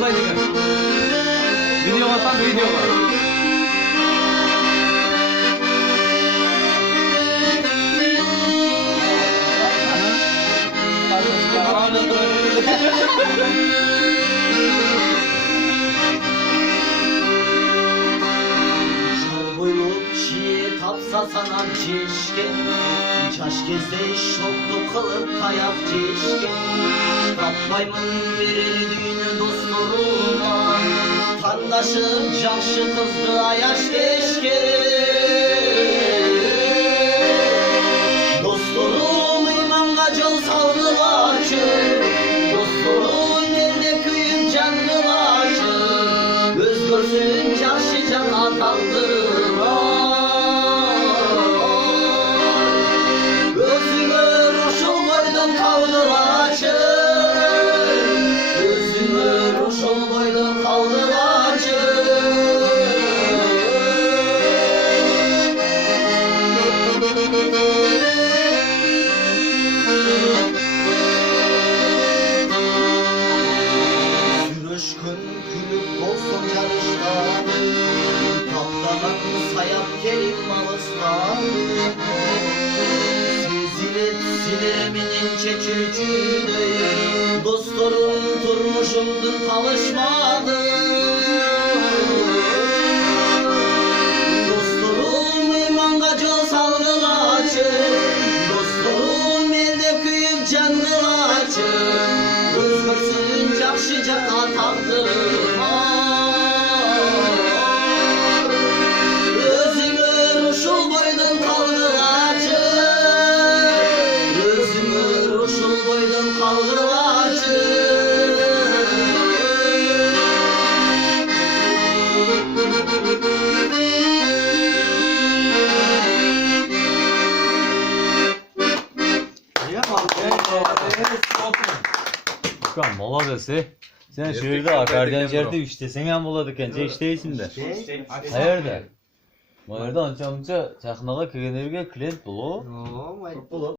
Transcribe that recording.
Videodaydı ekan. Video atan videoga. Tapsa sanan çeşke Çaş gezde şoktu kılıp kayak çeşke Tapmayımın verir düğünü dostlarıma Tandaşım caşı kızdı ayaş keşke Dostlarım imanga can salgılaçı Dostlarım elde kıyıp canlılaçı Göz görsün caşı can atandırma Sürüşkün külüp olsun yarışlar Kaptanın sayap gelip malıslar Sezilet sineminin çekilçüdü Dostlarım turmuşumdur talışmadı Dostlarım imangacı salgılaçı Dostlarım elde kıyıp canlılaçı Özgürsün cakşıca atandırma Özümür uşul boydun kalgılaçı Özümür uşul boydun kalgılaçı Ulan молодец. Sen şöyle akardan yerde iştesen hem buladı kence işteysin de. Hayırdır? Bu yerden anca çakmağa kıgınırga klient bulu.